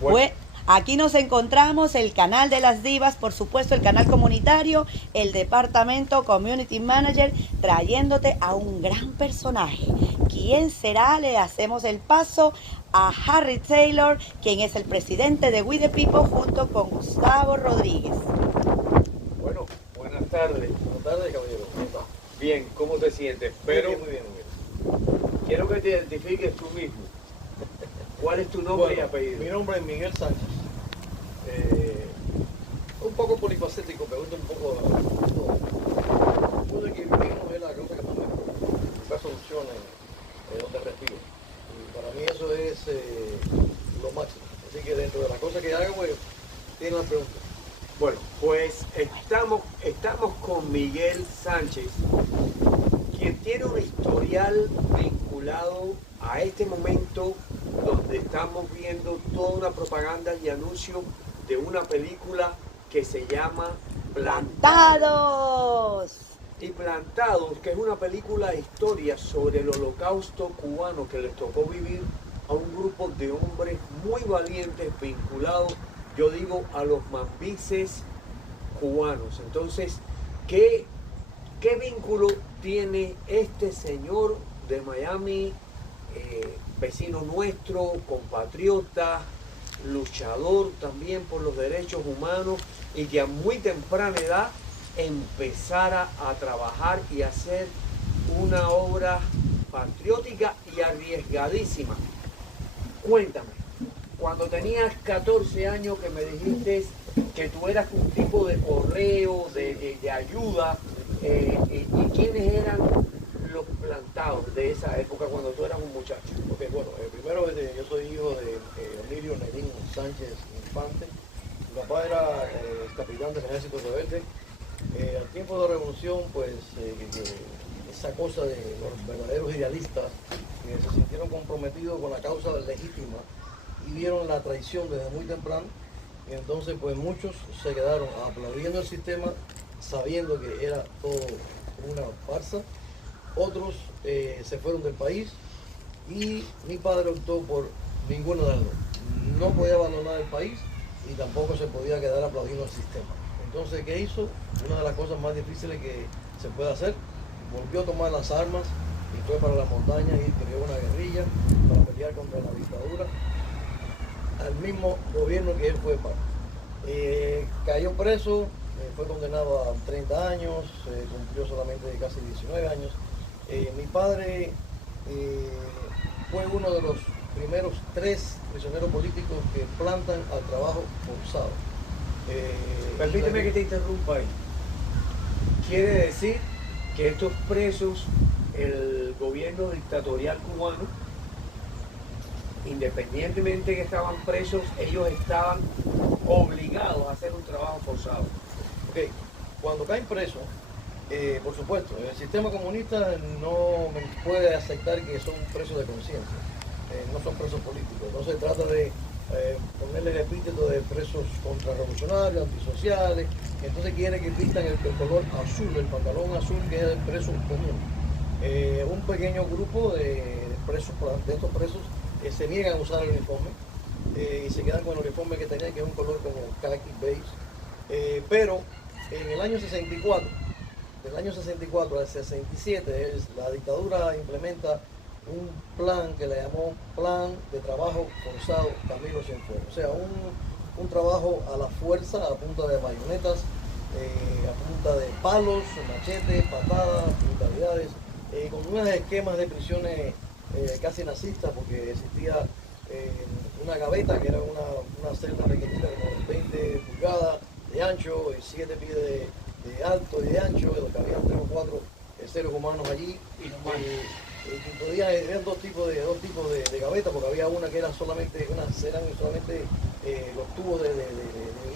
Bueno, aquí nos encontramos el canal de las divas, por supuesto el canal comunitario, el departamento Community Manager, trayéndote a un gran personaje. ¿Quién será? Le hacemos el paso a Harry Taylor, quien es el presidente de We the People, junto con Gustavo Rodríguez. Bueno, buenas tardes. Buenas tardes, caballero. ¿Cómo está? Bien, ¿cómo te sientes? Pero Muy bien. quiero que te identifiques tú mismo. ¿Cuál es tu nombre y apellido? Mi nombre es Miguel Sánchez. Un poco polifacético, me gusta un poco todo. Lo que vivimos es la cosa que más me preocupa. Buscar soluciones donde respiro. Y para mí eso es lo máximo. Así que dentro de las cosas que hago, pues, tiene las preguntas. Bueno, pues estamos con Miguel Sánchez, quien tiene un historial vinculado a este momento donde estamos viendo toda una propaganda y anuncio de una película que se llama ¡Plantados! Y Plantados, que es una película historia sobre el holocausto cubano que les tocó vivir a un grupo de hombres muy valientes vinculados, yo digo, a los mambises cubanos. Entonces, ¿qué vínculo tiene este señor de Miami, vecino nuestro, compatriota, luchador también por los derechos humanos, y que a muy temprana edad empezara a trabajar y hacer una obra patriótica y arriesgadísima? Cuéntame, cuando tenías 14 años que me dijiste que tú eras un tipo de correo, de ayuda, y quiénes eran los plantados de esa época cuando tú eras un muchacho. Ok, bueno, primero yo soy hijo de Emilio Nerín Sánchez Infante. Mi papá era capitán del ejército rebelde. Al tiempo de la revolución, pues esa cosa de los verdaderos idealistas que se sintieron comprometidos con la causa legítima y vieron la traición desde muy temprano, y entonces pues muchos se quedaron aplaudiendo el sistema sabiendo que era todo una farsa. Otros se fueron del país y mi padre optó por ninguno de los dos. No podía abandonar el país y tampoco se podía quedar aplaudiendo el sistema. Entonces, ¿qué hizo? Una de las cosas más difíciles que se puede hacer, volvió a tomar las armas y fue para las montañas y creó una guerrilla para pelear contra la dictadura al mismo gobierno que él fue parte. Cayó preso, fue condenado a 30 años, cumplió solamente casi 19 años. Mi padre fue uno de los primeros 3 prisioneros políticos que plantan al trabajo forzado. Permíteme que te interrumpa ahí. Quiere decir que estos presos, el gobierno dictatorial cubano, independientemente que estaban presos, ellos estaban obligados a hacer un trabajo forzado. Okay. Cuando caen presos, por supuesto, el sistema comunista no puede aceptar que son presos de conciencia, no son presos políticos, no se trata de ponerle el epíteto de presos contrarrevolucionarios, antisociales, entonces quiere que vistan el color azul, el pantalón azul, que es el preso común. Un pequeño grupo de estos presos se niegan a usar el uniforme y se quedan con el uniforme que tenían, que es un color como khaki beige, pero en el año 64, del año 64 al 67, la dictadura implementa un plan que le llamó Plan de Trabajo Forzado Camilo Cienfuegos. O sea, un trabajo a la fuerza, a punta de bayonetas, a punta de palos, machetes, patadas, brutalidades, con unos esquemas de prisiones casi nazistas, porque existía una gaveta que era una celda pequeñita como 20 pulgadas de ancho, 7 pies de alto y de ancho, en donde habían 3 o 4 seres humanos allí. Eran dos tipos de gavetas, porque había una que era solamente, eran solamente los tubos de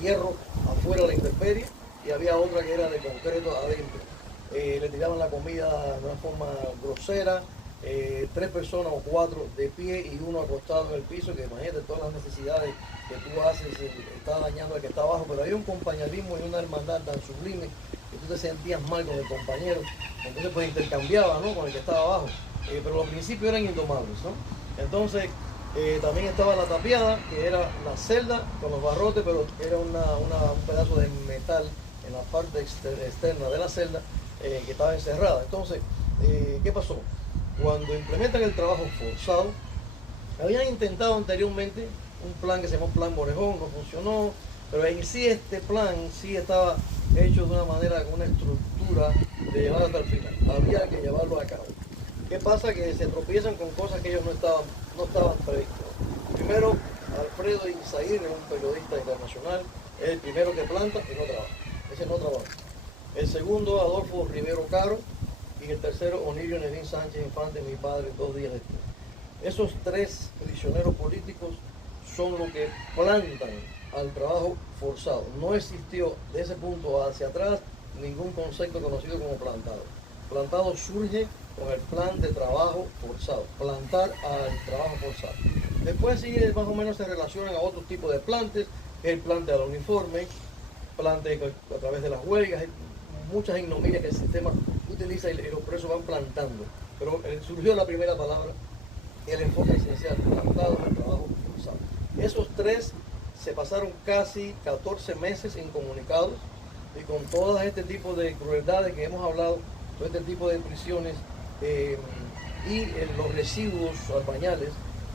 hierro afuera de la intemperie, y había otra que era de concreto adentro. Le tiraban la comida de una forma grosera, 3 personas o 4 de pie y uno acostado en el piso, que imagínate todas las necesidades que tú haces, está dañando al que está abajo, pero había un compañerismo y una hermandad tan sublime que tú te sentías mal con el compañero, entonces pues intercambiaba, ¿no?, con el que estaba abajo, pero los principios eran indomables, ¿no? Entonces También estaba la tapiada, que era la celda con los barrotes, pero era un pedazo de metal en la parte externa de la celda que estaba encerrada. Entonces, ¿qué pasó? Cuando implementan el trabajo forzado, habían intentado anteriormente un plan que se llamó Plan Morejón, no funcionó, pero en sí este plan sí estaba hecho de una manera, con una estructura de llevar hasta el final. Había que llevarlo a cabo. ¿Qué pasa? Que se tropiezan con cosas que ellos no estaban previstos. Primero, Alfredo Izaguirre, un periodista internacional, es el primero que planta y no trabaja. Ese no trabaja. El segundo, Adolfo Rivero Caro, y el tercero, Onirio Nedín Sánchez Infante, mi padre, 2 días después. Esos 3 prisioneros políticos son los que plantan al trabajo forzado. No existió de ese punto hacia atrás ningún concepto conocido como plantado. Plantado surge con el plan de trabajo forzado, plantar al trabajo forzado. Después sí, más o menos se relacionan a otro tipo de plantes, el plante al uniforme, plante a través de las huelgas, hay muchas ignominias que el sistema utiliza y los presos van plantando. Pero surgió la primera palabra, el enfoque esencial, plantado al trabajo forzado. Esos 3 se pasaron casi 14 meses incomunicados y con todo este tipo de crueldades que hemos hablado, todo este tipo de prisiones y los residuos albañales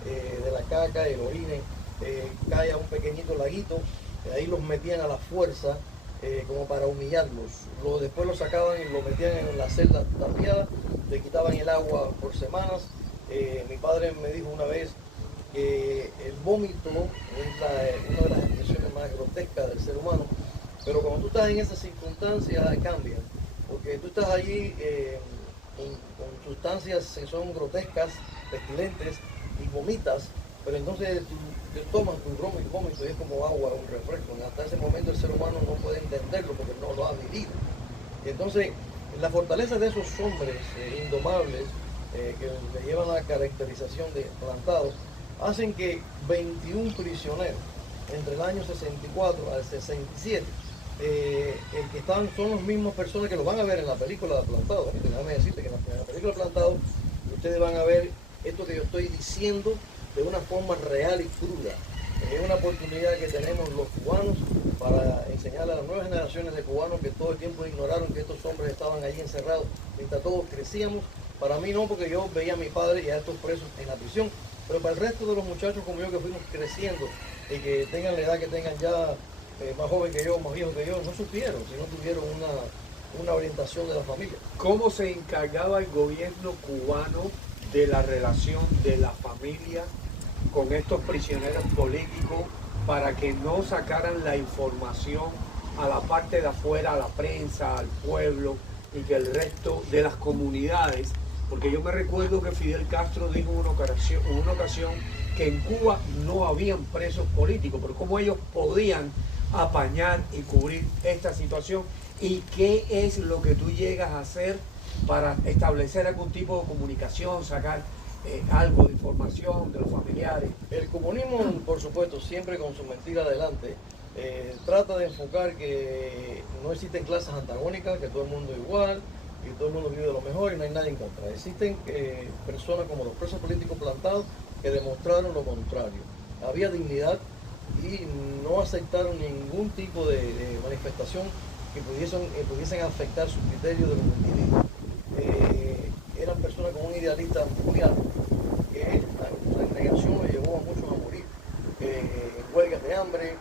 de la caca, el orine, cae a un pequeñito laguito, ahí los metían a la fuerza como para humillarlos. Después los sacaban y los metían en la celda tapiada, le quitaban el agua por semanas. Mi padre me dijo una vez que el vómito es una de las expresiones más grotescas del ser humano, pero cuando tú estás en esas circunstancias cambia, porque tú estás allí con sustancias que son grotescas, pestilentes, y vomitas, pero entonces tú tomas tu vómito y es como agua, un refresco. Hasta ese momento el ser humano no puede entenderlo porque no lo ha vivido. Entonces, la fortaleza de esos hombres indomables que le llevan la caracterización de plantados, hacen que 21 prisioneros entre el año 64 al 67, el que están son las mismas personas que lo van a ver en la película Plantado. Déjame decirte que en la película Plantado ustedes van a ver esto que yo estoy diciendo de una forma real y cruda. Es una oportunidad que tenemos los cubanos para enseñarle a las nuevas generaciones de cubanos que todo el tiempo ignoraron que estos hombres estaban allí encerrados mientras todos crecíamos. Para mí no, porque yo veía a mi padre y a estos presos en la prisión, pero para el resto de los muchachos como yo que fuimos creciendo y que tengan la edad que tengan ya, más joven que yo, más viejo que yo, no supieron, si no tuvieron una orientación de la familia. ¿Cómo se encargaba el gobierno cubano de la relación de la familia con estos prisioneros políticos para que no sacaran la información a la parte de afuera, a la prensa, al pueblo y que el resto de las comunidades? Porque yo me recuerdo que Fidel Castro dijo en una ocasión que en Cuba no habían presos políticos, pero cómo ellos podían apañar y cubrir esta situación, y qué es lo que tú llegas a hacer para establecer algún tipo de comunicación, sacar algo de información de los familiares. El comunismo, por supuesto, siempre con su mentira adelante, trata de enfocar que no existen clases antagónicas, que todo el mundo es igual y todo el mundo vive de lo mejor y no hay nadie en contra. Existen personas como los presos políticos plantados que demostraron lo contrario. Había dignidad y no aceptaron ningún tipo de manifestación que pudiesen afectar su criterio de los individuos. Eran personas con un idealista muy alto, que la segregación lo llevó a muchos a morir, en huelgas de hambre,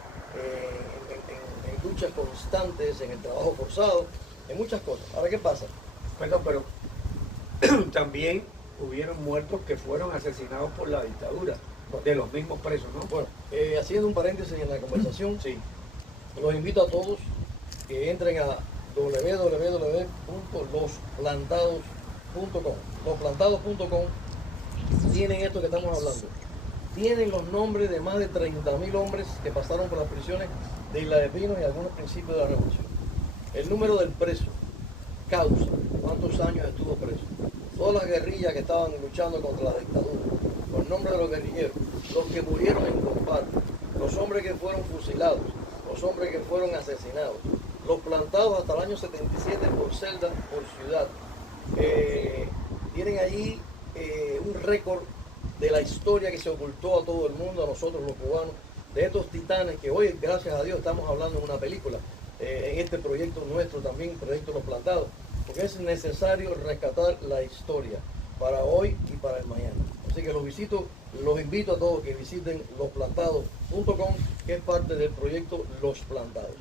en luchas constantes, en el trabajo forzado, en muchas cosas. Ahora, ¿qué pasa? Perdón, pero también hubieron muertos que fueron asesinados por la dictadura, de los mismos presos, ¿no? Bueno, haciendo un paréntesis en la conversación, Sí. los invito a todos que entren a www.losplantados.com. Losplantados.com tienen esto que estamos hablando. Tienen los nombres de más de 30.000 hombres que pasaron por las prisiones de Isla de Pinos y algunos principios de la revolución. El número del preso, causa, cuántos años estuvo preso, todas las guerrillas que estaban luchando contra la dictadura, los nombres de los guerrilleros, los que murieron en combate, los hombres que fueron fusilados, los hombres que fueron asesinados, los plantados hasta el año 77 por celda, por ciudad. Tienen allí un récord de la historia que se ocultó a todo el mundo, a nosotros los cubanos, de estos titanes que hoy, gracias a Dios, estamos hablando en una película, en este proyecto nuestro también, Proyecto Los Plantados, porque es necesario rescatar la historia para hoy y para el mañana. Así que los invito a todos que visiten losplantados.com, que es parte del proyecto Los Plantados.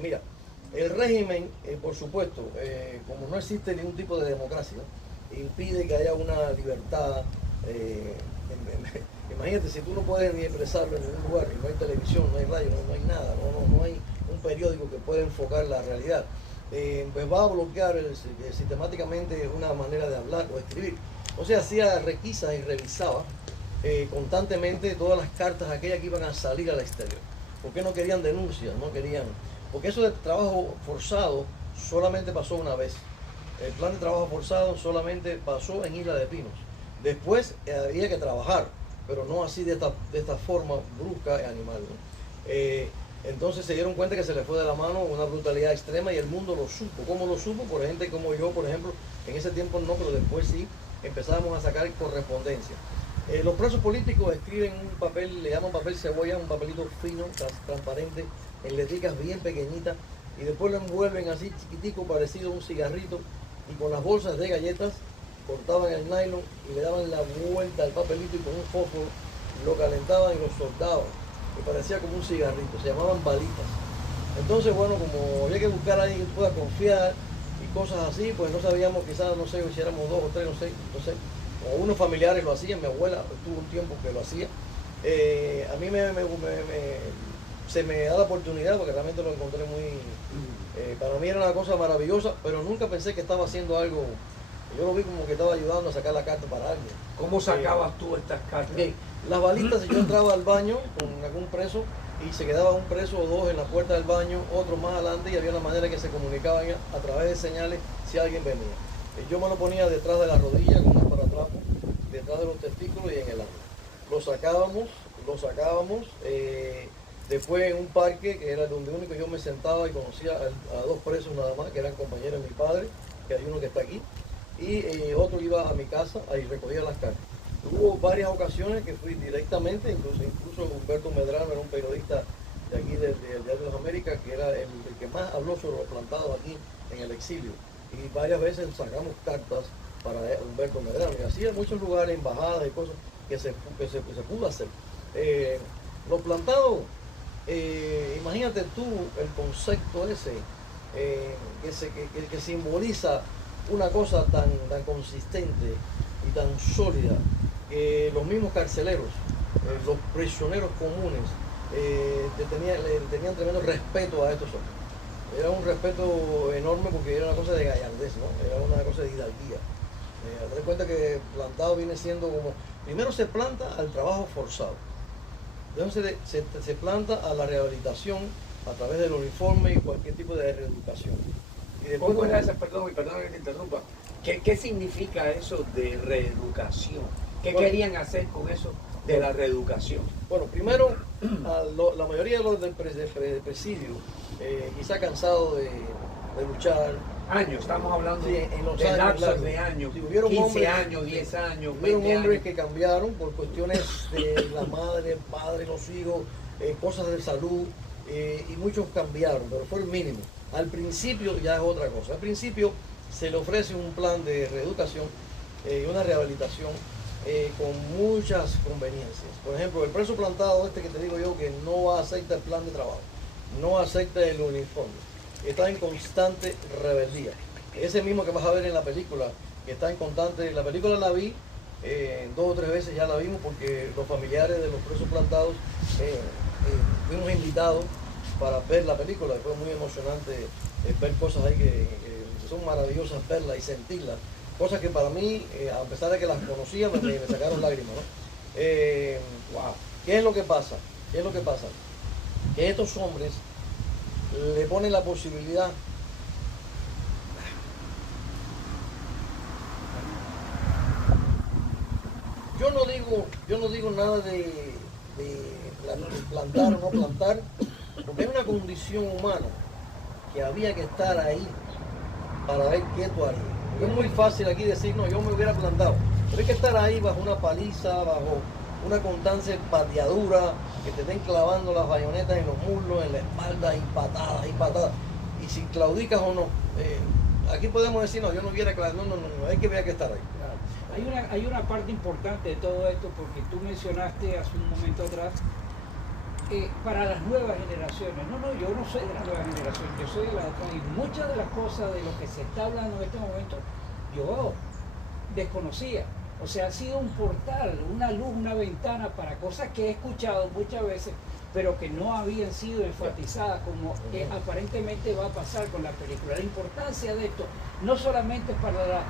Mira, el régimen, por supuesto, como no existe ningún tipo de democracia, impide que haya una libertad. Imagínate, si tú no puedes ni expresarlo en ningún lugar, y no hay televisión, no hay radio, no hay nada, no hay un periódico que pueda enfocar la realidad, pues va a bloquear sistemáticamente una manera de hablar o escribir. O sea, hacía requisas y revisaba constantemente todas las cartas aquellas que iban a salir al exterior. ¿Por qué no querían denuncias? No querían. Porque eso de trabajo forzado solamente pasó una vez. El plan de trabajo forzado solamente pasó en Isla de Pinos. Después había que trabajar, pero no así de esta forma brusca y animal, ¿no? Entonces se dieron cuenta que se les fue de la mano una brutalidad extrema y el mundo lo supo. ¿Cómo lo supo? Por gente como yo, por ejemplo. En ese tiempo no, pero después sí empezábamos a sacar correspondencia. Los presos políticos escriben un papel, le llaman papel cebolla, un papelito fino, transparente, en letricas bien pequeñitas, y después lo envuelven así chiquitico, parecido a un cigarrito, y con las bolsas de galletas cortaban el nylon y le daban la vuelta al papelito y con un fósforo lo calentaban y lo soldaban, y parecía como un cigarrito, se llamaban balitas. Entonces, bueno, como había que buscar a alguien que pueda confiar y cosas así, pues no sabíamos, quizás, no sé, si éramos 2 o 3, no sé, entonces, o unos familiares lo hacían, mi abuela tuvo un tiempo que lo hacía. A mí se me da la oportunidad, porque realmente lo encontré muy, para mí era una cosa maravillosa, pero nunca pensé que estaba haciendo algo. Yo lo vi como que estaba ayudando a sacar la carta para alguien. ¿Cómo sacabas tú estas cartas? Las balitas, yo entraba al baño con algún preso y se quedaba un preso o dos en la puerta del baño, otro más adelante, y había una manera que se comunicaban a través de señales si alguien venía. Yo me lo ponía detrás de la rodilla con un esparatrapo, detrás de los testículos y en el ano. Lo sacábamos. Después en un parque, que era donde único yo me sentaba y conocía a 2 presos nada más, que eran compañeros de mi padre, que hay uno que está aquí, y otro iba a mi casa, ahí recogía las cartas. Hubo varias ocasiones que fui directamente, incluso Humberto Medrano era un periodista de aquí del Diario de las Américas, que era el que más habló sobre los plantados aquí en el exilio. Y varias veces sacamos cartas para Humberto Medrano, y así en muchos lugares, embajadas y cosas que se pudo hacer. Los plantados, imagínate tú el concepto ese, que simboliza una cosa tan consistente y tan sólida, que los mismos carceleros, los prisioneros comunes, le tenían tremendo respeto a estos hombres. Era un respeto enorme porque era una cosa de gallardez, ¿no? Era una cosa de hidalguía. Te das cuenta que plantado viene siendo como, primero se planta al trabajo forzado, entonces se planta a la rehabilitación a través del uniforme y cualquier tipo de reeducación. Y después, ¿Cómo era esa, perdón que te interrumpa? ¿Qué significa eso de reeducación? ¿Qué querían hacer con eso de la reeducación? Bueno, primero, la mayoría de los del presidio, quizá cansado de luchar. Años, estamos hablando en los de años, lapsos claro. de años, Sí, hubieron 15 hombres, años, 10 años, 20 hubieron hombres años. que cambiaron por cuestiones de la madre, el padre, los hijos, cosas de salud, y muchos cambiaron, pero fue el mínimo. Al principio ya es otra cosa. Al principio se le ofrece un plan de reeducación y una rehabilitación con muchas conveniencias. Por ejemplo, el preso plantado que te digo yo, que no acepta el plan de trabajo, no acepta el uniforme, está en constante rebeldía. Ese mismo que vas a ver en la película, que está en constante, la película la vi 2 o 3 veces, ya la vimos porque los familiares de los presos plantados fuimos invitados para ver la película. Fue muy emocionante ver cosas ahí que son maravillosas verlas y sentirlas. Cosas que para mí, a pesar de que las conocía, me sacaron lágrimas, ¿no? Wow. ¿Qué es lo que pasa? Que estos hombres le ponen la posibilidad yo no digo nada de plantar o no plantar, porque hay una condición humana que había que estar ahí para ver qué tú harías. Es muy fácil aquí decir, no, yo me hubiera plantado. Pero hay que estar ahí bajo una paliza, bajo una constante pateadura, que te estén clavando las bayonetas en los muslos, en la espalda, y patadas. Y si claudicas o no, aquí podemos decir, no, yo no quiero claudicar, no, hay que estar ahí. Hay una parte importante de todo esto, porque tú mencionaste hace un momento atrás, para las nuevas generaciones. No, yo no soy de la nueva generación, yo soy de la otra. Y muchas de las cosas de lo que se está hablando en este momento, yo desconocía. O sea, ha sido un portal, una luz, una ventana para cosas que he escuchado muchas veces, pero que no habían sido enfatizadas como aparentemente va a pasar con la película. La importancia de esto no solamente es para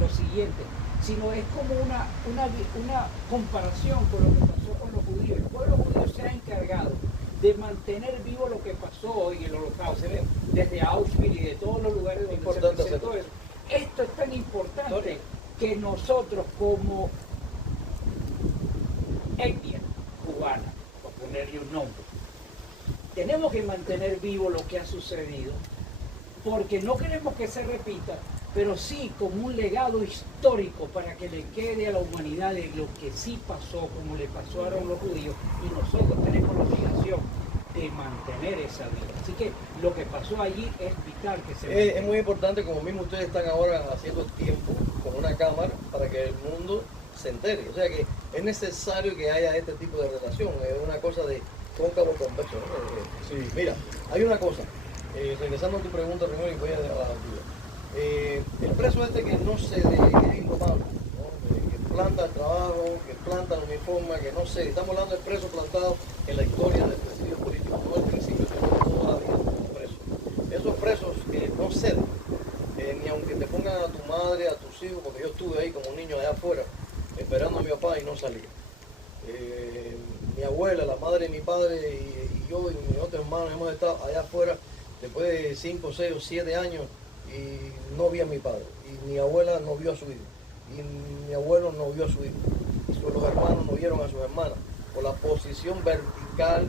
lo siguiente, sino es como una comparación con lo que pasó con los judíos. El pueblo judío se ha encargado de mantener vivo lo que pasó hoy en el Holocausto, desde Auschwitz y de todos los lugares donde se presentó eso. Esto es tan importante que nosotros como etnia cubana, por ponerle un nombre, tenemos que mantener vivo lo que ha sucedido, porque no queremos que se repita, pero sí como un legado histórico para que le quede a la humanidad de lo que sí pasó, como le pasó a los judíos, y nosotros tenemos la obligación de mantener esa vida. Así que lo que pasó allí es vital que se es muy importante, como mismo ustedes están ahora haciendo tiempo con una cámara para que el mundo se entere. O sea que es necesario que haya este tipo de relación, es una cosa de cóncavo convexo, ¿no? Sí. Mira, hay una cosa, regresando a tu pregunta primero y voy a la duda. El preso este que no se de indomable, ¿no? Que planta el trabajo, que planta el uniforme, que no sé, estamos hablando de preso plantado en la historia del presidio político, no el principio, sino toda la vida como preso. Esos presos que no ceden, ni aunque te pongan a tu madre, a tus hijos, porque yo estuve ahí como un niño allá afuera, esperando a mi papá y no salía. Mi abuela, la madre de mi padre y yo y mis otros hermanos hemos estado allá afuera después de 5, 6 o 7 años y no vi a mi padre. Y mi abuela no vio a su hijo. Y mi abuelo no vio a su hijo. Y los hermanos no vieron a sus hermanas. Por la posición vertical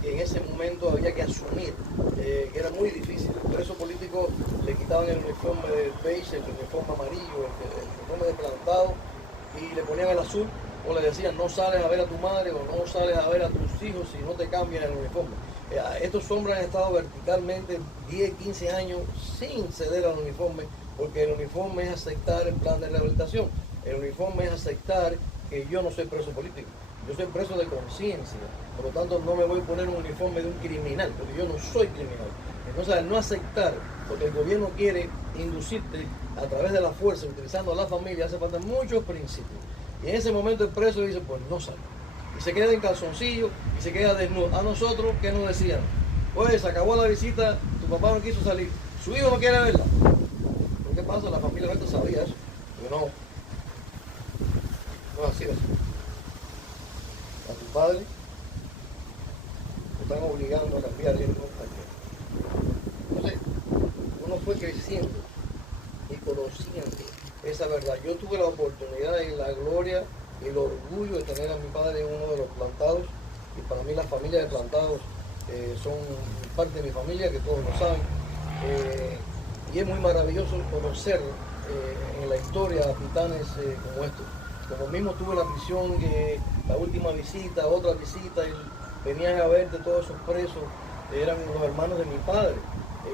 que en ese momento había que asumir, que era muy difícil. El preso político le quitaban el uniforme de beige, el uniforme amarillo, el uniforme de plantado y le ponían el azul. O le decían, no sales a ver a tu madre o no sales a ver a tus hijos si no te cambian el uniforme. Estos hombres han estado verticalmente 10, 15 años sin ceder al uniforme, porque el uniforme es aceptar el plan de rehabilitación. El uniforme es aceptar que yo no soy preso político, yo soy preso de conciencia. Por lo tanto, no me voy a poner un uniforme de un criminal, porque yo no soy criminal. Entonces, al no aceptar, porque el gobierno quiere inducirte a través de la fuerza, utilizando a la familia, hace falta muchos principios. Y en ese momento el preso dice, pues no sale. Y se queda en calzoncillo y se queda desnudo. A nosotros, ¿qué nos decían? Pues se acabó la visita, tu papá no quiso salir, su hijo no quiere verla. ¿Pero qué pasa? La familia Alberto sabía eso. Digo, no es así eso. A tu padre te están obligando a cambiar el ritmo aquí. Entonces, uno fue creciendo y conociendo esa verdad. Yo tuve la oportunidad y la gloria y el orgullo de tener a mi padre en uno de los plantados, y para mí las familias de plantados son parte de mi familia, que todos lo saben, y es muy maravilloso conocer en la historia a titanes como estos. Como mismo tuve la visión que la última visita, otra visita, y venían a verte todos esos presos, eran los hermanos de mi padre.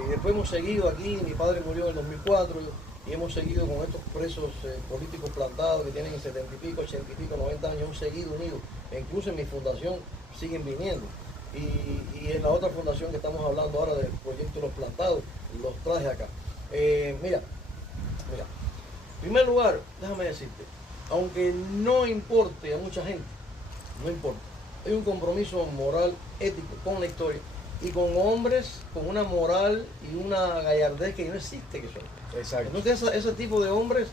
Después hemos seguido aquí, mi padre murió en el 2004, y hemos seguido con estos presos políticos plantados que tienen 70 y pico, 80 y pico, 90 años, hemos seguido unidos. E incluso en mi fundación siguen viniendo. Y en la otra fundación que estamos hablando ahora del proyecto de los plantados, los traje acá. Mira, en primer lugar, déjame decirte, aunque no importe a mucha gente, no importa, hay un compromiso moral, ético con la historia y con hombres con una moral y una gallardez que no existe que son. Exacto. Entonces ese tipo de hombres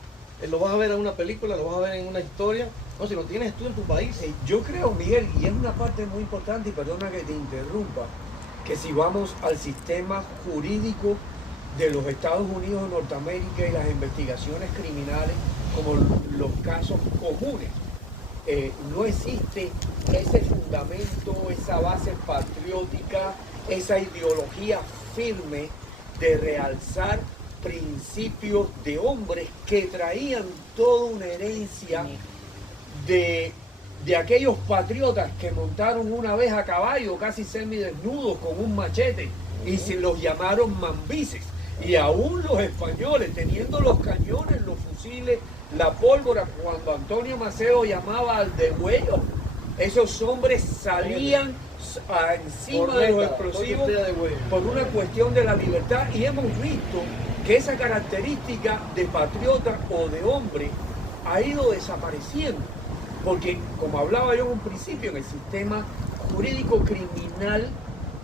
lo vas a ver en una película, lo vas a ver en una historia, no, si lo tienes tú en tu país. Yo creo, Miguel, y es una parte muy importante, y perdona que te interrumpa, que si vamos al sistema jurídico de los Estados Unidos de Norteamérica y las investigaciones criminales, como los casos comunes, no existe ese fundamento, esa base patriótica, esa ideología firme de realzar principios de hombres que traían toda una herencia de aquellos patriotas que montaron una vez a caballo casi semidesnudos con un machete y se los llamaron mambises. Y aún los españoles, teniendo los cañones, los fusiles, la pólvora, cuando Antonio Maceo llamaba al degüello, esos hombres salían encima de los explosivos por una cuestión de la libertad. Y hemos visto que esa característica de patriota o de hombre ha ido desapareciendo. Porque, como hablaba yo en un principio, en el sistema jurídico criminal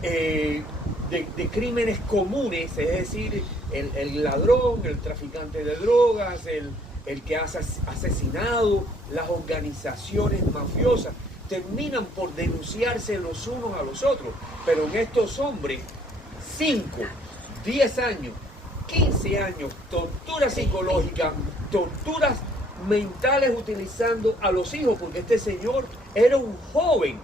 de crímenes comunes, es decir, el ladrón, el traficante de drogas, el que ha asesinado, las organizaciones mafiosas, terminan por denunciarse los unos a los otros. Pero en estos hombres, 5, 10 años, 15 años, tortura psicológica, torturas mentales utilizando a los hijos, porque este señor era un joven,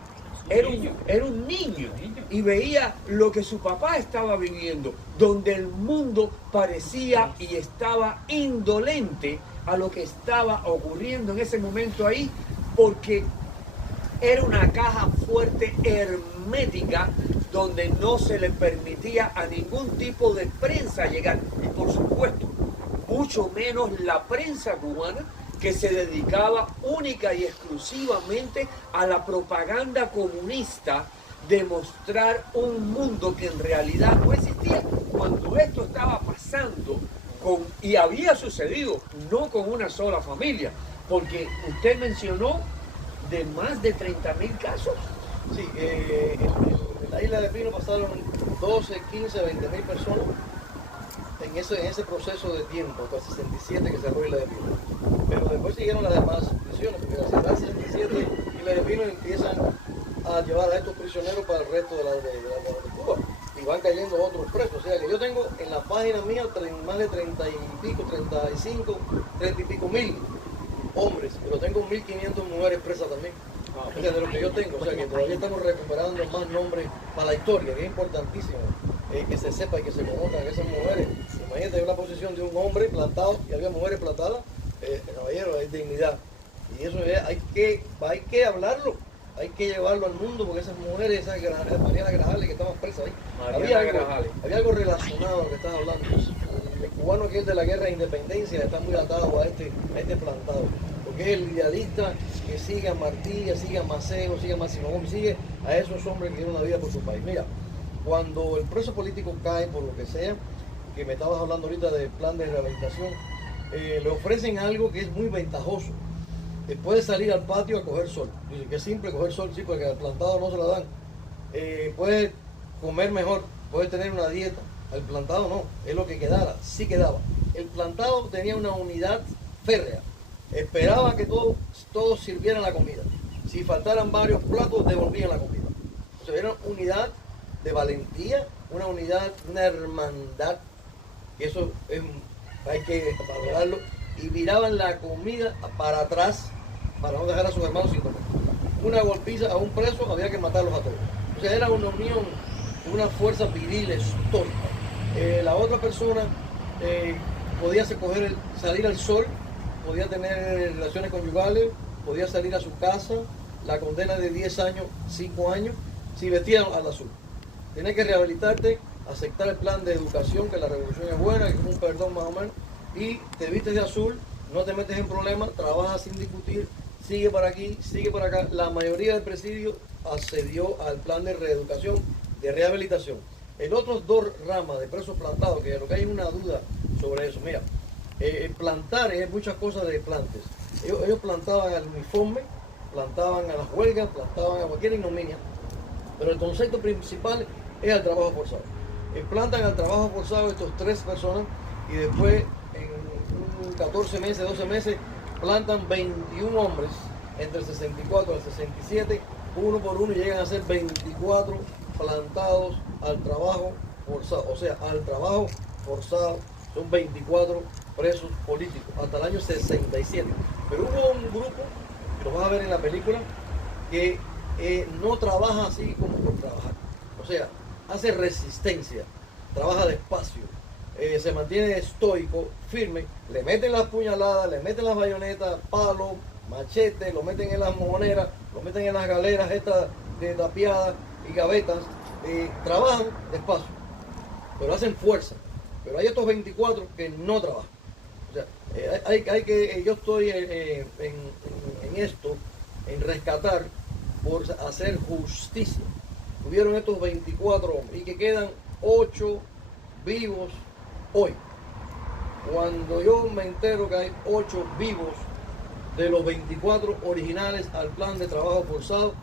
era un niño y veía lo que su papá estaba viviendo, donde el mundo parecía y estaba indolente a lo que estaba ocurriendo en ese momento ahí, porque era una caja fuerte hermética donde no se le permitía a ningún tipo de prensa llegar, y por supuesto mucho menos la prensa cubana, que se dedicaba única y exclusivamente a la propaganda comunista, de mostrar un mundo que en realidad no existía. Cuando esto estaba pasando y había sucedido no con una sola familia, porque usted mencionó de más de 30.000 casos. Sí, en la isla de Pino pasaron 12, 15, 20.000 personas en ese proceso de tiempo, hasta el 67 que cerró Isla de Pino. Pero después siguieron las demás prisiones, porque hacia el 67 Isla de Pino empiezan a llevar a estos prisioneros para el resto de Cuba. Y van cayendo otros presos. O sea que yo tengo en la página mía más de 30 y pico, 35, 30 y pico mil hombres, pero tengo 1.500 mujeres presas también. O sea, de lo que yo tengo. O sea que todavía estamos recuperando más nombres para la historia, que es importantísimo que se sepa y que se conozcan esas mujeres. Imagínate, hay una posición de un hombre plantado y había mujeres plantadas, caballero, hay dignidad. Y eso hay que hablarlo, hay que llevarlo al mundo, porque esas mujeres, esas Mariana Grajales que estaban presas ahí, había algo relacionado a lo que estás hablando. El cubano que es de la guerra de independencia está muy atado a este plantado, porque es el idealista que sigue a Martí, sigue a Maceo, sigue a Máximo Gómez, sigue a esos hombres que tienen una vida por su país. Mira, cuando el preso político cae por lo que sea, que me estabas hablando ahorita del plan de rehabilitación, le ofrecen algo que es muy ventajoso. Puede salir al patio a coger sol. Dicen que es simple coger sol, sí, porque al plantado no se la dan. Puede comer mejor, puede tener una dieta. Al plantado no, es lo que quedara, sí quedaba. El plantado tenía una unidad férrea. Esperaba que todos sirvieran la comida. Si faltaran varios platos, devolvían la comida. O sea, era una unidad de valentía, una unidad, una hermandad, que eso hay que valorarlo, y viraban la comida para atrás para no dejar a sus hermanos sin comer. Una golpiza a un preso, había que matarlos a todos. O sea, era una unión, una fuerza viril histórica. La otra persona podía salir al sol, podía tener relaciones conyugales, podía salir a su casa, la condena de 10 años, 5 años, si vestía al azul. Tienes que rehabilitarte, aceptar el plan de educación, que la revolución es buena, que es un perdón más o menos, y te vistes de azul, no te metes en problemas, trabajas sin discutir, sigue para aquí, sigue para acá. La mayoría del presidio accedió al plan de reeducación, de rehabilitación. En otros 2 ramas de presos plantados, que lo que hay una duda sobre eso, mira, plantar es muchas cosas de plantes. Ellos plantaban al uniforme, plantaban a las huelgas, plantaban a cualquier ignominia, pero el concepto principal es el trabajo forzado. Plantan al trabajo forzado estos 3 personas y después en 14 meses, 12 meses, plantan 21 hombres entre el 64 al 67, uno por uno, y llegan a ser 24 plantados al trabajo forzado. O sea, al trabajo forzado son 24 presos políticos hasta el año 67. Pero hubo un grupo, que lo vas a ver en la película, que no trabaja así como por trabajar. O sea, hace resistencia, trabaja despacio, se mantiene estoico, firme, le meten las puñaladas, le meten las bayonetas, palos, machetes, lo meten en las mojoneras, lo meten en las galeras estas de tapiadas y gavetas, trabajan despacio, pero hacen fuerza. Pero hay estos 24 que no trabajan. O sea, yo estoy en esto, en rescatar, por hacer justicia. Tuvieron estos 24 hombres y que quedan 8 vivos hoy. Cuando yo me entero que hay 8 vivos de los 24 originales al plan de trabajo forzado,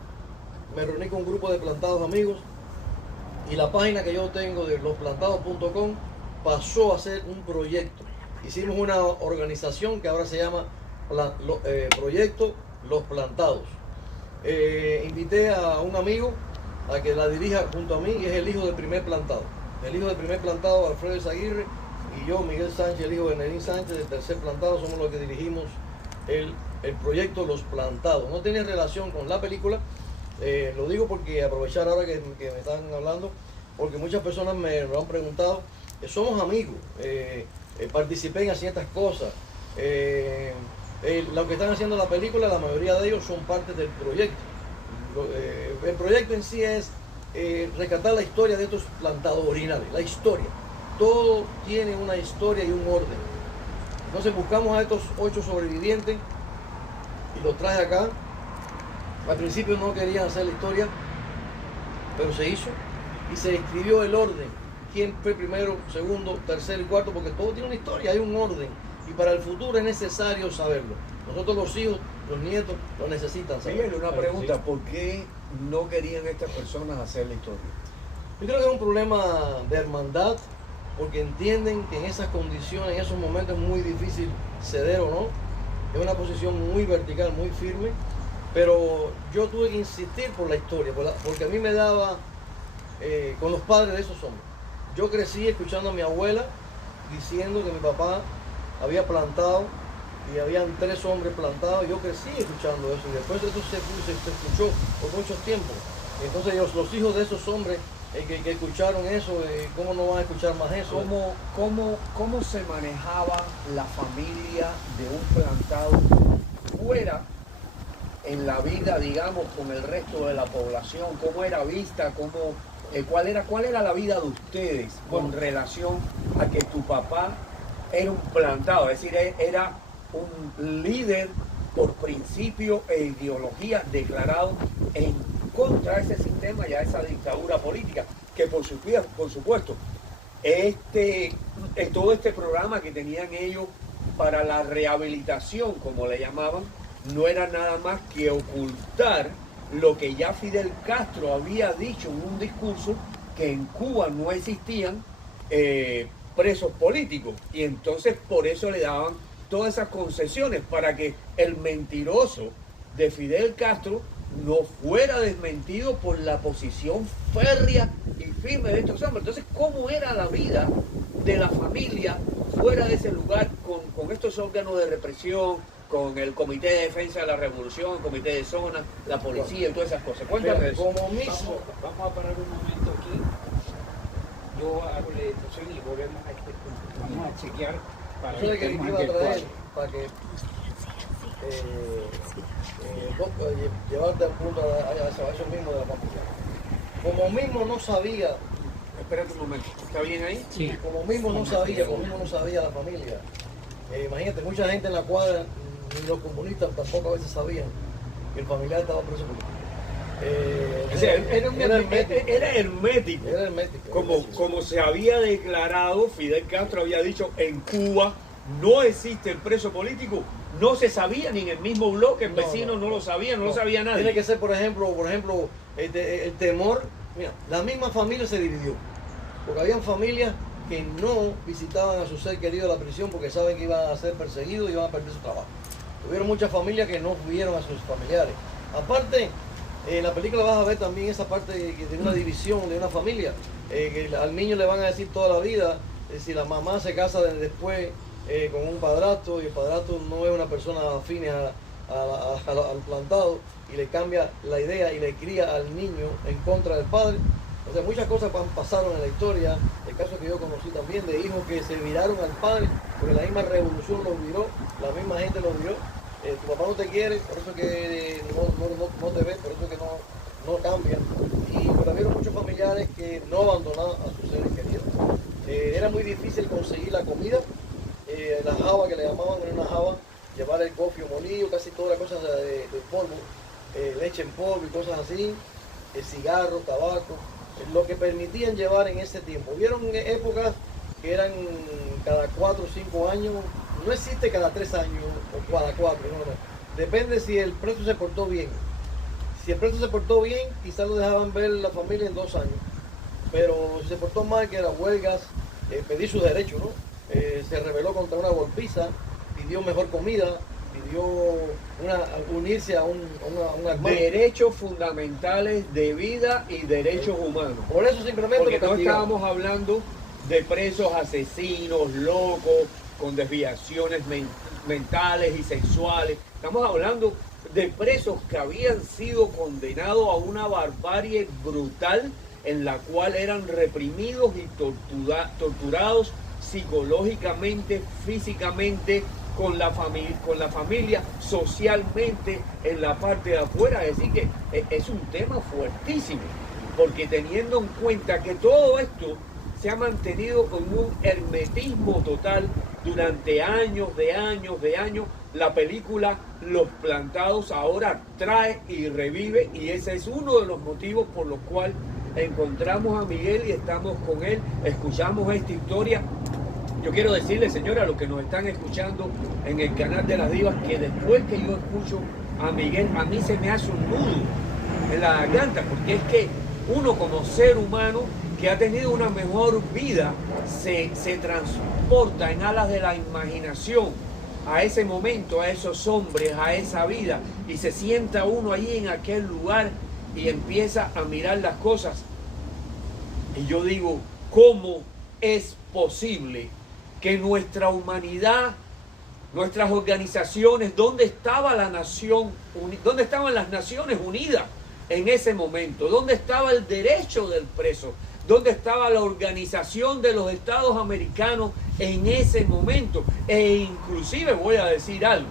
me reuní con un grupo de plantados amigos y la página que yo tengo de losplantados.com pasó a ser un proyecto. Hicimos una organización que ahora se llama Proyecto Los Plantados. Invité a un amigo a que la dirija junto a mí y es el hijo del primer plantado. El hijo del primer plantado, Alfredo Izaguirre, y yo, Miguel Sánchez, el hijo de Nerín Sánchez, del tercer plantado, somos los que dirigimos el proyecto Los Plantados. No tiene relación con la película, lo digo porque aprovechar ahora que me están hablando, porque muchas personas me lo han preguntado. Somos amigos, participé en ciertas cosas. Lo que están haciendo la película, la mayoría de ellos son parte del proyecto. El proyecto en sí es rescatar la historia de estos plantados originales, la historia. Todo tiene una historia y un orden. Entonces buscamos a estos 8 sobrevivientes y los traje acá. Al principio no querían hacer la historia, pero se hizo y se escribió el orden. Quién fue primero, segundo, tercero y cuarto, porque todo tiene una historia, hay un orden. Y para el futuro es necesario saberlo. Nosotros los hijos, los nietos, lo necesitan saber. Miguel, una pregunta, ¿por qué no querían estas personas hacer la historia? Yo creo que es un problema de hermandad, porque entienden que en esas condiciones, en esos momentos es muy difícil ceder o no. Es una posición muy vertical, muy firme, pero yo tuve que insistir por la historia, porque a mí me daba con los padres de esos hombres. Yo crecí escuchando a mi abuela diciendo que mi papá había plantado y habían 3 hombres plantados. Yo crecí escuchando eso y después eso se escuchó por mucho tiempo. Entonces los hijos de esos hombres que escucharon eso, ¿cómo no van a escuchar más eso? ¿Cómo se manejaba la familia de un plantado fuera en la vida, digamos, con el resto de la población? ¿Cómo era vista? ¿Cuál era la vida de ustedes con relación a que tu papá era un plantado? Es decir, era un líder por principio e ideología declarado en contra de ese sistema y a esa dictadura política, que por supuesto, todo este programa que tenían ellos para la rehabilitación, como le llamaban, no era nada más que ocultar lo que ya Fidel Castro había dicho en un discurso, que en Cuba no existían presos políticos, y entonces por eso le daban todas esas concesiones para que el mentiroso de Fidel Castro no fuera desmentido por la posición férrea y firme de estos hombres. Entonces, ¿cómo era la vida de la familia fuera de ese lugar con estos órganos de represión, con el Comité de Defensa de la Revolución, el Comité de Zona, la policía y todas esas cosas? Cuéntame eso. Como mismo, Vamos a parar un momento aquí. Yo hago la edición y volvemos a este punto. Vamos a chequear para yo le ver quería traer para que llevarte al punto a eso mismo de la familia. Como mismo no sabía, Espérate un momento, ¿está bien ahí? Sí. como mismo no sabía la familia. Imagínate, mucha gente en la cuadra, ni los comunistas tampoco a veces sabían que el familiar estaba preso político. O sea, era hermético. Era hermético. Como se había declarado, Fidel Castro había dicho, en Cuba no existe el preso político. No se sabía ni en el mismo bloque, el vecino no lo sabía, no lo sabía nadie. Tiene que ser, por ejemplo, el temor. Mira, la misma familia se dividió, porque habían familias que no visitaban a su ser querido a la prisión porque saben que iban a ser perseguidos y iban a perder su trabajo. Tuvieron muchas familias que no vieron a sus familiares. Aparte, en la película vas a ver también esa parte de una división de una familia, que al niño le van a decir toda la vida, si la mamá se casa después con un padrastro y el padrastro no es una persona afín al plantado y le cambia la idea y le cría al niño en contra del padre, O sea, muchas cosas pasaron en la historia, el caso que yo conocí también de hijos que se viraron al padre, porque la misma revolución los viró, la misma gente los viró. Tu papá no te quiere, por eso que no te ve, por eso que no cambian. Y pero había muchos familiares que no abandonaban a sus seres queridos. Era muy difícil conseguir la comida, la java que le llamaban, era una java, llevar el cofio molido, casi todas las cosas de polvo, leche en polvo y cosas así, cigarros, tabaco, lo que permitían llevar en ese tiempo. Hubieron épocas que eran cada 4 o 5 años, no existe cada 3 años o cada 4, no. Depende si el preso se portó bien. Si el preso se portó bien, quizás lo dejaban ver la familia en 2 años. Pero si se portó mal, que eran huelgas, pedir sus derechos, ¿no? Se rebeló contra una golpiza, pidió mejor comida, pidió unirse a un armado. Derechos fundamentales de vida y derechos humanos. Por eso simplemente Porque lo no castigaron. estábamos hablando de presos asesinos, locos, con desviaciones mentales y sexuales. Estamos hablando de presos que habían sido condenados a una barbarie brutal en la cual eran reprimidos y torturados psicológicamente, físicamente, con la familia, socialmente, en la parte de afuera. Es decir, que es un tema fuertísimo, porque teniendo en cuenta que todo esto se ha mantenido con un hermetismo total durante años, la película Los Plantados ahora trae y revive, y ese es uno de los motivos por los cuales encontramos a Miguel y estamos con él, escuchamos esta historia. Yo quiero decirle, señora, a los que nos están escuchando en el canal de las Divas, que después que yo escucho a Miguel, a mí se me hace un nudo en la garganta, porque es que uno como ser humano que ha tenido una mejor vida se transporta en alas de la imaginación a ese momento, a esos hombres, a esa vida, y se sienta uno allí en aquel lugar y empieza a mirar las cosas. Y yo digo, ¿cómo es posible que nuestra humanidad, nuestras organizaciones, ¿dónde estaba la nación? ¿Dónde estaban las Naciones Unidas en ese momento? ¿Dónde estaba el derecho del preso? ¿Dónde estaba la Organización de los Estados Americanos en ese momento? E inclusive voy a decir algo.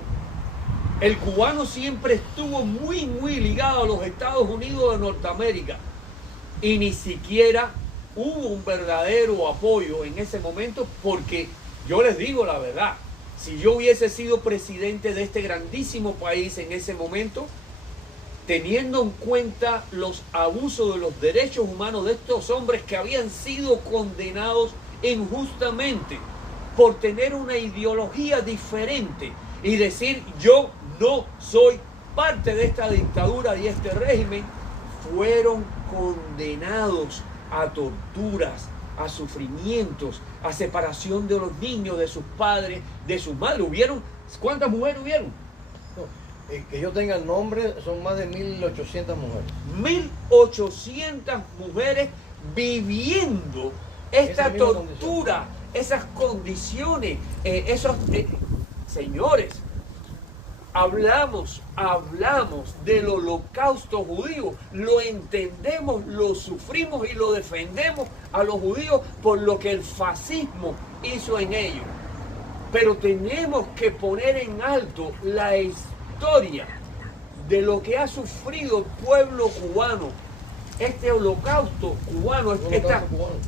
El cubano siempre estuvo muy ligado a los Estados Unidos de Norteamérica, y ni siquiera hubo un verdadero apoyo en ese momento, porque yo les digo la verdad, si yo hubiese sido presidente de este grandísimo país en ese momento, teniendo en cuenta los abusos de los derechos humanos de estos hombres que habían sido condenados injustamente por tener una ideología diferente y decir yo no soy parte de esta dictadura y este régimen, fueron condenados a torturas, a sufrimientos, a separación de los niños, de sus padres, de sus madres. ¿Cuántas mujeres hubieron? Que yo tenga el nombre, son más de 1.800 mujeres. 1.800 mujeres viviendo esta tortura, esas condiciones, señores, hablamos del holocausto judío, lo entendemos, lo sufrimos y lo defendemos a los judíos por lo que el fascismo hizo en ellos. Pero tenemos que poner en alto la historia de lo que ha sufrido el pueblo cubano, este holocausto cubano,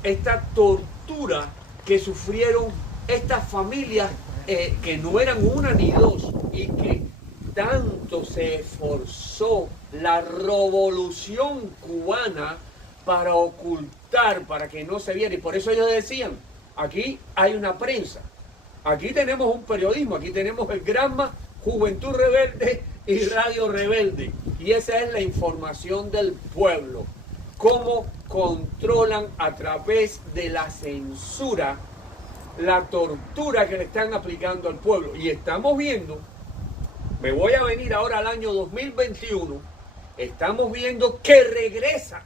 esta tortura que sufrieron estas familias que no eran una ni dos, y que tanto se esforzó la revolución cubana para ocultar, para que no se viera. Y por eso ellos decían, aquí hay una prensa, aquí tenemos un periodismo, aquí tenemos el Granma, Juventud Rebelde y Radio Rebelde, y esa es la información del pueblo. Cómo controlan a través de la censura la tortura que le están aplicando al pueblo. Y estamos viendo, me voy a venir ahora al año 2021, estamos viendo que regresa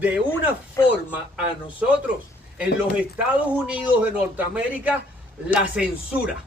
de una forma a nosotros en los Estados Unidos de Norteamérica la censura.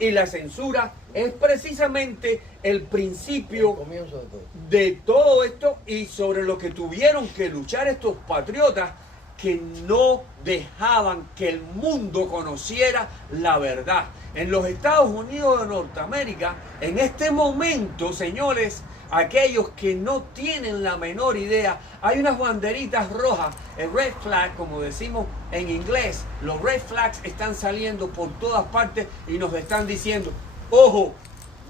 Y la censura es precisamente el principio Comienzo de todo. de todo esto y sobre lo que tuvieron que luchar estos patriotas que no dejaban que el mundo conociera la verdad. En los Estados Unidos de Norteamérica, en este momento, señores, aquellos que no tienen la menor idea, hay unas banderitas rojas, el red flag, como decimos en inglés. Los red flags están saliendo por todas partes y nos están diciendo, ojo,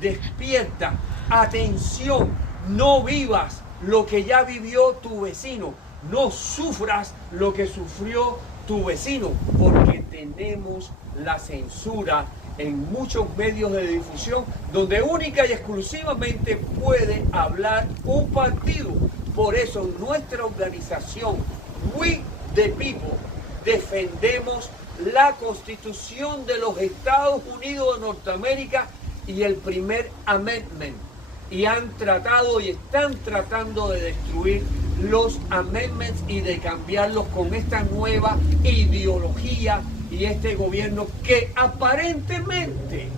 despierta, atención, no vivas lo que ya vivió tu vecino, no sufras lo que sufrió tu vecino, porque tenemos la censura en muchos medios de difusión donde única y exclusivamente puede hablar un partido. Por eso nuestra organización, We the People, defendemos la Constitución de los Estados Unidos de Norteamérica y el primer amendment. Y han tratado y están tratando de destruir los amendments y de cambiarlos con esta nueva ideología y este gobierno que aparentemente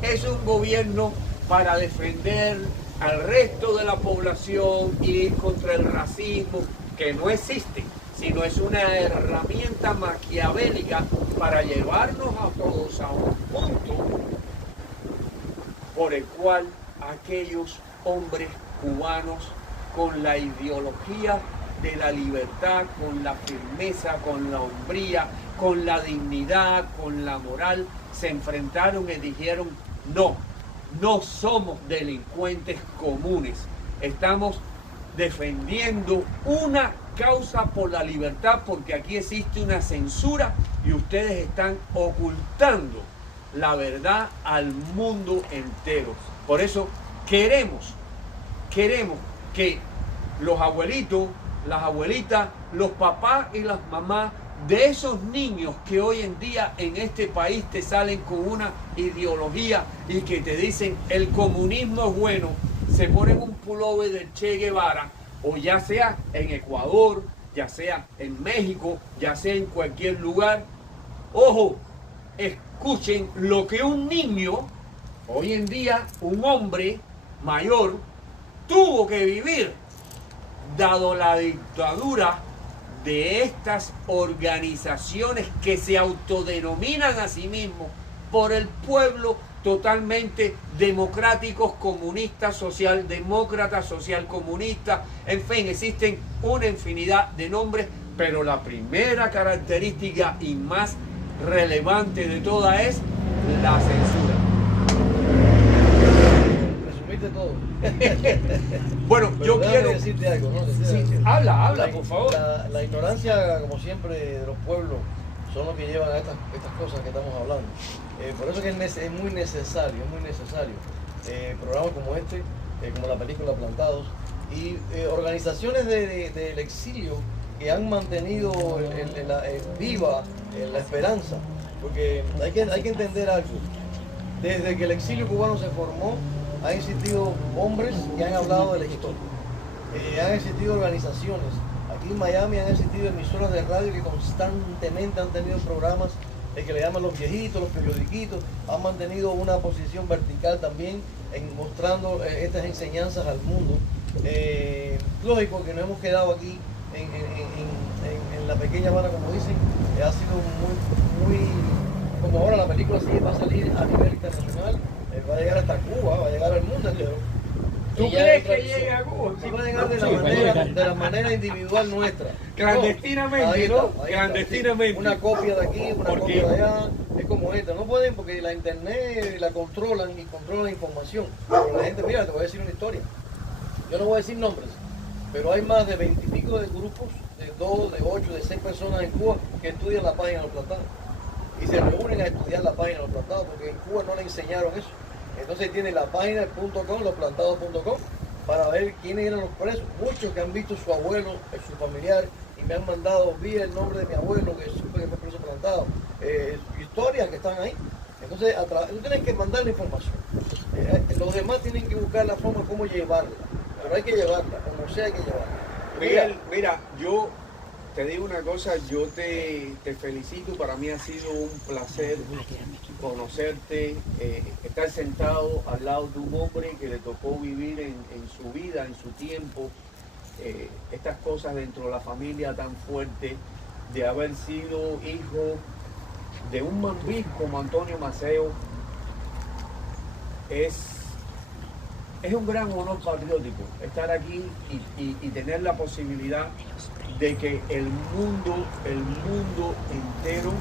es un gobierno para defender al resto de la población y ir contra el racismo, que no existe, sino es una herramienta maquiavélica para llevarnos a todos a un punto por el cual aquellos hombres cubanos con la ideología de la libertad, con la firmeza, con la hombría, con la dignidad, con la moral, se enfrentaron y dijeron, no, no somos delincuentes comunes, estamos defendiendo una causa por la libertad, porque aquí existe una censura y ustedes están ocultando la verdad al mundo entero. Por eso queremos que los abuelitos, las abuelitas, los papás y las mamás de esos niños que hoy en día en este país te salen con una ideología y que te dicen el comunismo es bueno, se ponen un pullover del Che Guevara, o ya sea en Ecuador, ya sea en México, ya sea en cualquier lugar. Ojo, escuchen lo que un niño, hoy en día un hombre mayor, tuvo que vivir, dado la dictadura de estas organizaciones que se autodenominan a sí mismos por el pueblo, totalmente democráticos, comunistas, socialdemócratas, socialcomunistas, en fin, existen una infinidad de nombres, pero la primera característica y más relevante de todas es la censura. Resumiste todo. Bueno, Pero yo déjame quiero... decirte algo, ¿no? Sí, habla, por favor. La ignorancia, como siempre, de los pueblos son los que llevan a estas cosas que estamos hablando. Por eso que es muy necesario programas como este, como la película Plantados, y organizaciones del exilio que han mantenido viva la esperanza, porque hay que entender algo. Desde que el exilio cubano se formó, han existido hombres que han hablado de la historia, han existido organizaciones. Aquí en Miami han existido emisoras de radio que constantemente han tenido programas que le llaman los viejitos, los periodiquitos, han mantenido una posición vertical también en mostrando estas enseñanzas al mundo. Lógico que nos hemos quedado aquí en la pequeña Habana, como dicen, ha sido muy, como ahora la película sí va a salir a nivel internacional, va a llegar hasta Cuba, va a llegar al mundo entero. ¿Tú crees que llegue a Cuba? Sí, va a llegar de la manera individual nuestra. Clandestinamente, Ahí ¿no? está, ahí Clandestinamente. está. Una copia de aquí, una ¿Por copia qué? de allá. Es como esta. No pueden porque la internet la controlan y controlan la información. Pero la gente, mira, te voy a decir una historia. Yo no voy a decir nombres, pero hay más de 20 y pico de grupos, de 2, de 8, de 6 personas en Cuba que estudian la página de los plantados. Y se reúnen a estudiar la página de los plantados porque en Cuba no le enseñaron eso. Entonces tiene la página .com, losplantados.com, para ver quiénes eran los presos. Muchos que han visto su abuelo, su familiar, y me han mandado, vi el nombre de mi abuelo que supe que fue preso plantado. Historias que están ahí. Entonces, tú tienes que mandar la información. Los demás tienen que buscar la forma cómo llevarla. Pero hay que llevarla, como sea hay que llevarla. Miguel, mira, yo te digo una cosa, yo te felicito, para mí ha sido un placer conocerte, estar sentado al lado de un hombre que le tocó vivir en su vida, en su tiempo, estas cosas dentro de la familia tan fuerte, de haber sido hijo de un mambí como Antonio Maceo. Es un gran honor patriótico estar aquí y tener la posibilidad de que el mundo entero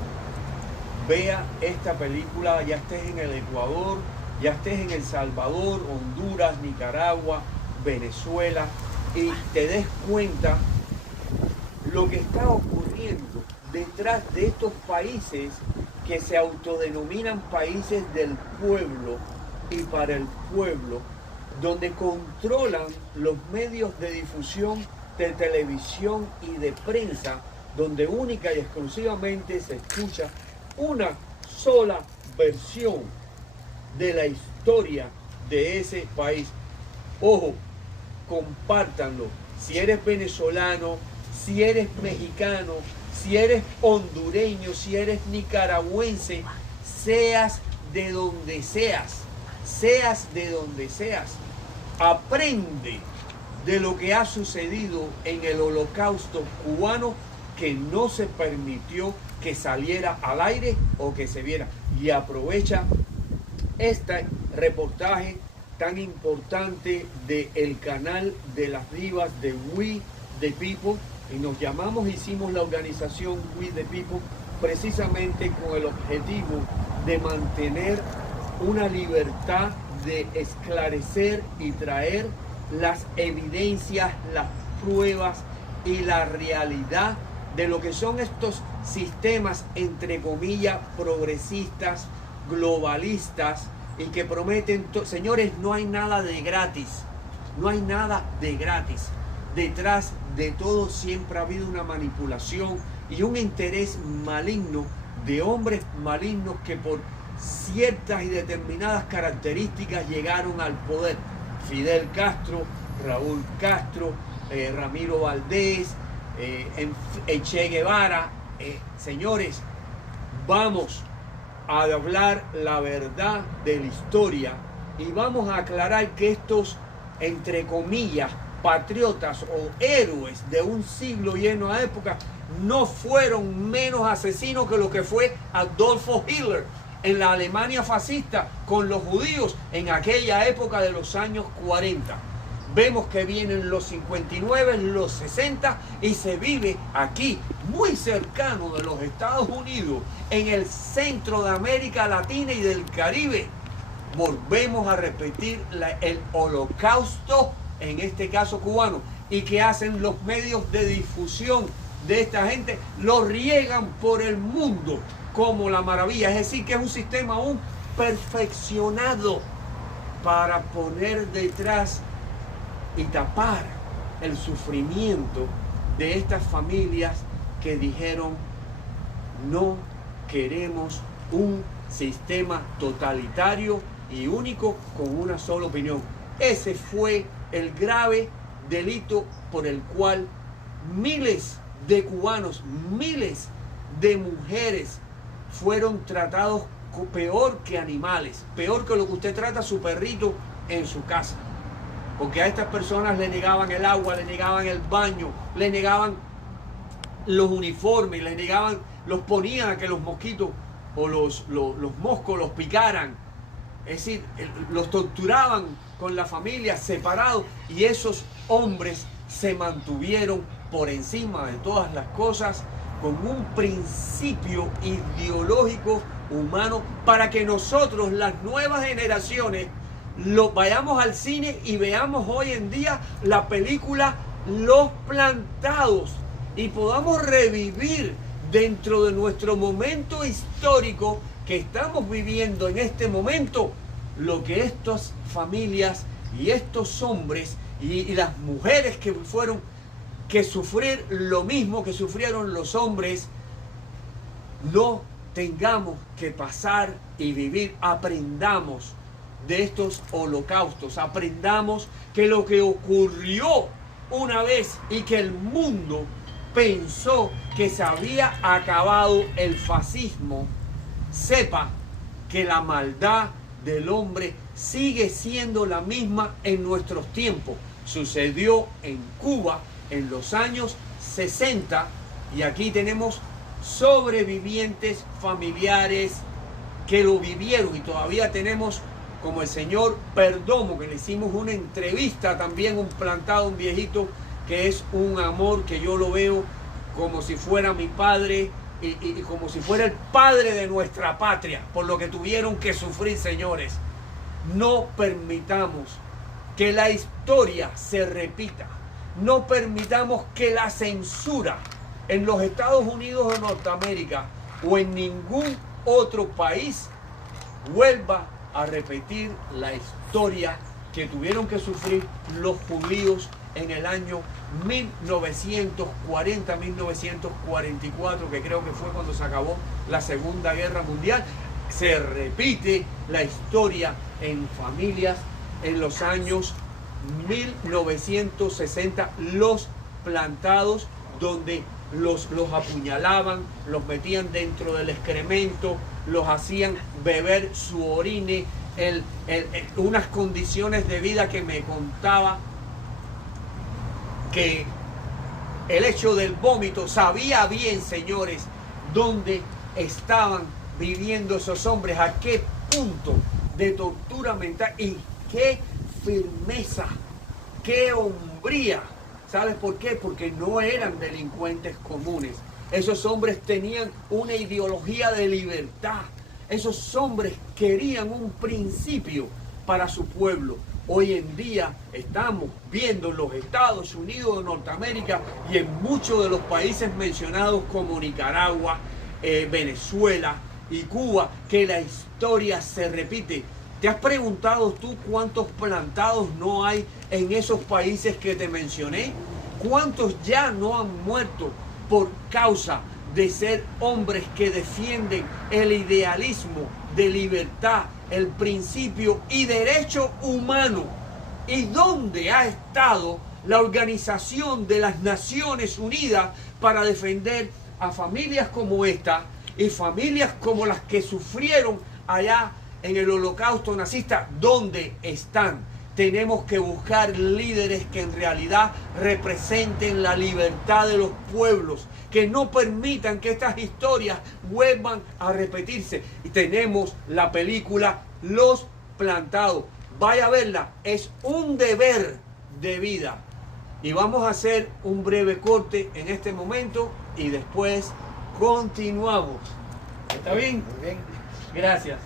vea esta película, ya estés en el Ecuador, ya estés en El Salvador, Honduras, Nicaragua, Venezuela, y te des cuenta lo que está ocurriendo detrás de estos países que se autodenominan países del pueblo y para el pueblo, donde controlan los medios de difusión de televisión y de prensa, donde única y exclusivamente se escucha una sola versión de la historia de ese país. Ojo, compártanlo. Si eres venezolano, si eres mexicano, si eres hondureño, si eres nicaragüense, seas de donde seas, aprende de lo que ha sucedido en el Holocausto cubano, que no se permitió que saliera al aire o que se viera. Y aprovecha este reportaje tan importante del canal de las divas de We the People, y nos hicimos la organización We the People precisamente con el objetivo de mantener una libertad de esclarecer y traer las evidencias, las pruebas y la realidad de lo que son estos sistemas, entre comillas, progresistas, globalistas, y que prometen, señores, no hay nada de gratis, no hay nada de gratis. Detrás de todo siempre ha habido una manipulación y un interés maligno de hombres malignos que por ciertas y determinadas características llegaron al poder. Fidel Castro, Raúl Castro, Ramiro Valdés, Che Guevara. Señores, vamos a hablar la verdad de la historia y vamos a aclarar que estos, entre comillas, patriotas o héroes de un siglo y una época no fueron menos asesinos que lo que fue Adolfo Hitler en la Alemania fascista con los judíos en aquella época de los años 40. Vemos que vienen los 59, los 60 y se vive aquí, muy cercano de los Estados Unidos, en el centro de América Latina y del Caribe. Volvemos a repetir el holocausto, en este caso cubano, y que hacen los medios de difusión de esta gente, lo riegan por el mundo como la maravilla. Es decir, que es un sistema aún perfeccionado para poner detrás y tapar el sufrimiento de estas familias que dijeron: no queremos un sistema totalitario y único con una sola opinión. Ese fue el grave delito por el cual miles de cubanos, miles de mujeres fueron tratados peor que animales, peor que lo que usted trata a su perrito en su casa. Porque a estas personas le negaban el agua, le negaban el baño, le negaban los uniformes, le negaban, los ponían a que los mosquitos o los moscos los picaran. Es decir, los torturaban con la familia separados, y esos hombres se mantuvieron por encima de todas las cosas con un principio ideológico humano, para que nosotros, las nuevas generaciones, vayamos al cine y veamos hoy en día la película Los Plantados y podamos revivir dentro de nuestro momento histórico que estamos viviendo en este momento lo que estas familias y estos hombres y las mujeres que sufrir lo mismo que sufrieron los hombres, no tengamos que pasar y vivir. Aprendamos de estos holocaustos, aprendamos que lo que ocurrió una vez y que el mundo pensó que se había acabado el fascismo, sepa que la maldad del hombre sigue siendo la misma en nuestros tiempos. Sucedió en Cuba en los años 60 y aquí tenemos sobrevivientes familiares que lo vivieron y todavía tenemos, como el señor Perdomo, que le hicimos una entrevista también, un plantado, un viejito que es un amor, que yo lo veo como si fuera mi padre y como si fuera el padre de nuestra patria, por lo que tuvieron que sufrir, señores. No permitamos que la historia se repita. No permitamos que la censura en los Estados Unidos de Norteamérica o en ningún otro país vuelva a repetir la historia que tuvieron que sufrir los judíos en el año 1940, 1944, que creo que fue cuando se acabó la Segunda Guerra Mundial. Se repite la historia en familias en los años 1960, los plantados, donde los apuñalaban, los metían dentro del excremento, los hacían beber su orine, unas condiciones de vida que me contaba que el hecho del vómito, sabía bien, señores, dónde estaban viviendo esos hombres, a qué punto de tortura mental y qué firmeza, qué hombría. ¿Sabes por qué? Porque no eran delincuentes comunes. Esos hombres tenían una ideología de libertad. Esos hombres querían un principio para su pueblo. Hoy en día estamos viendo en los Estados Unidos de Norteamérica y en muchos de los países mencionados como Nicaragua, Venezuela y Cuba, que la historia se repite. ¿Te has preguntado tú cuántos plantados no hay en esos países que te mencioné? ¿Cuántos ya no han muerto por causa de ser hombres que defienden el idealismo de libertad, el principio y derecho humano? ¿Y dónde ha estado la Organización de las Naciones Unidas para defender a familias como esta y familias como las que sufrieron allá en el Holocausto nazista? ¿Dónde están? Tenemos que buscar líderes que en realidad representen la libertad de los pueblos, que no permitan que estas historias vuelvan a repetirse. Y tenemos la película Los Plantados. Vaya a verla, es un deber de vida. Y vamos a hacer un breve corte en este momento y después continuamos. ¿Está bien? Muy bien. Gracias.